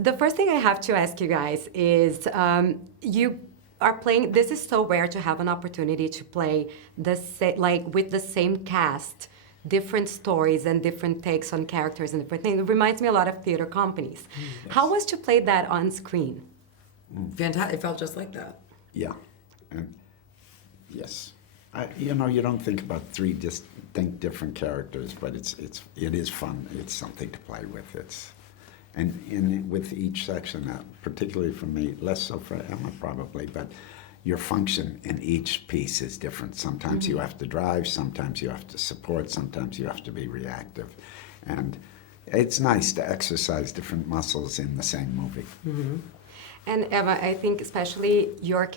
the first thing I have to ask you guys is, you are playing. This is so rare to have an opportunity to play like with the same cast, different stories and different takes on characters and different things. It reminds me a lot of theater companies. Yes. How was to play that on screen? Fantastic. It felt just like that. Yeah, and yes, you know, you don't think about three distinct different characters, but it is fun. It's something to play with. And with each section, particularly for me, less so for Emma probably, but your function in each piece is different. Sometimes you have to drive, sometimes you have to support, sometimes you have to be reactive, and it's nice to exercise different muscles in the same movie. And Emma, I think especially your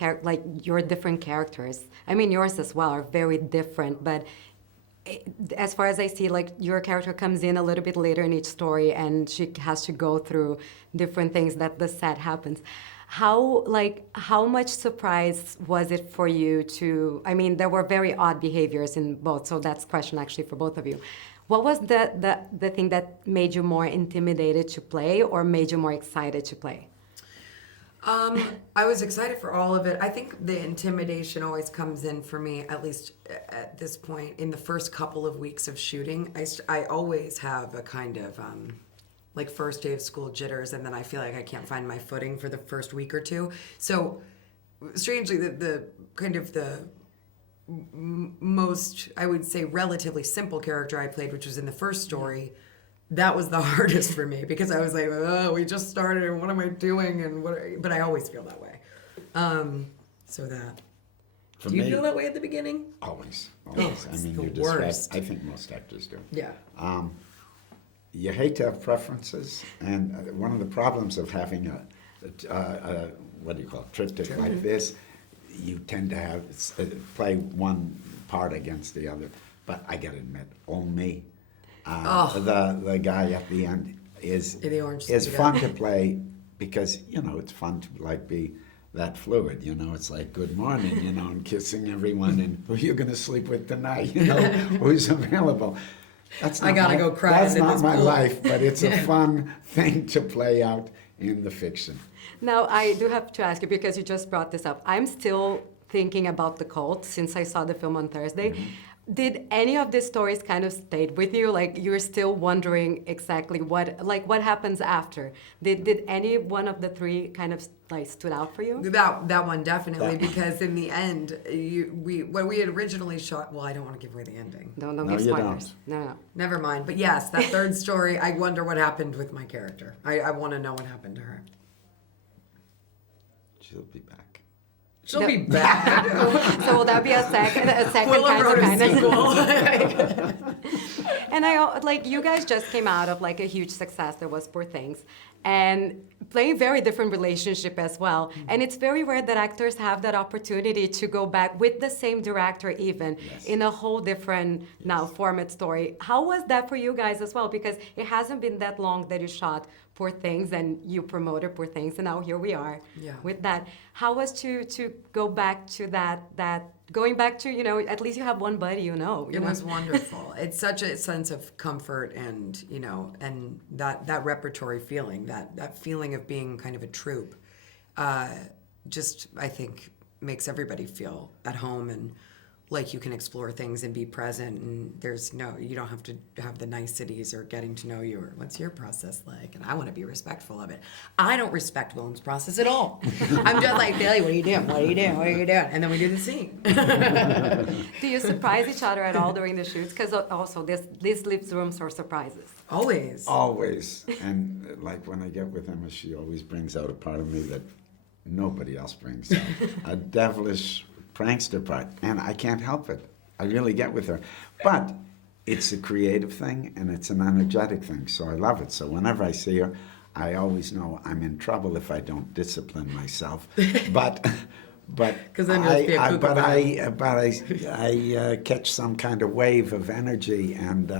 your different characters. I mean, yours as well are very different, but as far as I see, like your character comes in a little bit later in each story, and she has to go through different things that the set happens. How much surprise was it for you to? I mean, there were very odd behaviors in both, so that's a question actually for both of you. What was the thing that made you more intimidated to play, or made you more excited to play? I was excited for all of it. I think the intimidation always comes in for me, at least at this point, in the first couple of weeks of shooting. I always have a kind of like first day of school jitters, and then I feel like I can't find my footing for the first week or two. So strangely, the kind of the most, I would say, relatively simple character I played, which was in the first story, that was the hardest for me, because I was like, oh, we just started, and what am I doing? And but I always feel that way. So that. For Do you me, feel that way at the beginning? Always. It's I mean, the you describe. worst. I think most actors do. Yeah. You hate to have preferences, and one of the problems of having a what do you call it, triptych like this, you tend to have play one part against the other. But I gotta admit, me. The guy at the end is fun to play, because you know it's fun to like be that fluid. You know, it's like good morning, you know, and kissing everyone, and who you gonna sleep with tonight? You know, who's available. That's I gotta go cry. That's not my life, but it's a fun thing to play out in the fiction. Now, I do have to ask you, because you just brought this up. I'm still thinking about the cult since I saw the film on Thursday. Did any of these stories kind of stayed with you? Like, you're still wondering exactly what happens after? Did any one of the three kind of like stood out for you? That one definitely, because in the end, when we had originally shot. Well, I don't want to give away the ending. Don't No, give you spoilers. don't. No. Never mind. But yes, that third story, I wonder what happened with my character. I want to know what happened to her. She'll be back. She'll be back. So will that be a second Willem wrote a kind of sequel. And like, you guys just came out of like a huge success that was Poor Things, and playing very different relationship as well. And it's very rare that actors have that opportunity to go back with the same director, even in a whole different now format story. How was that for you guys as well? Because it hasn't been that long that you shot Poor Things and you promoted Poor Things, and now here we are with that. How was to go back to that going back to, you know, at least you have one buddy, you know. It was wonderful. It's such a sense of comfort, and you know, and that repertory feeling, that feeling of being kind of a troupe, just I think makes everybody feel at home and like you can explore things and be present, and you don't have to have the niceties or getting to know you or what's your process like, and I want to be respectful of it. I don't respect Willem's process at all. I'm just like, Billy, what are you doing? What are you doing? What are you doing? And then we do the scene. Do you surprise each other at all during the shoots? Because also this leaves room for surprises. Always. Always. And like when I get with Emma, she always brings out a part of me that nobody else brings out. A devilish prankster part, and I can't help it. I really get with her. But it's a creative thing, and it's an energetic thing, so I love it. So whenever I see her, I always know I'm in trouble if I don't discipline myself. But I catch some kind of wave of energy and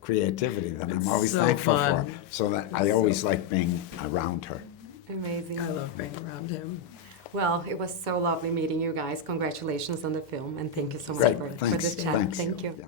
creativity that I'm always thankful for. So that I always like being around her. Amazing. I love being around him. Well, it was so lovely meeting you guys. Congratulations on the film, and thank you so much for this chat. Thanks. Thank you. Yeah.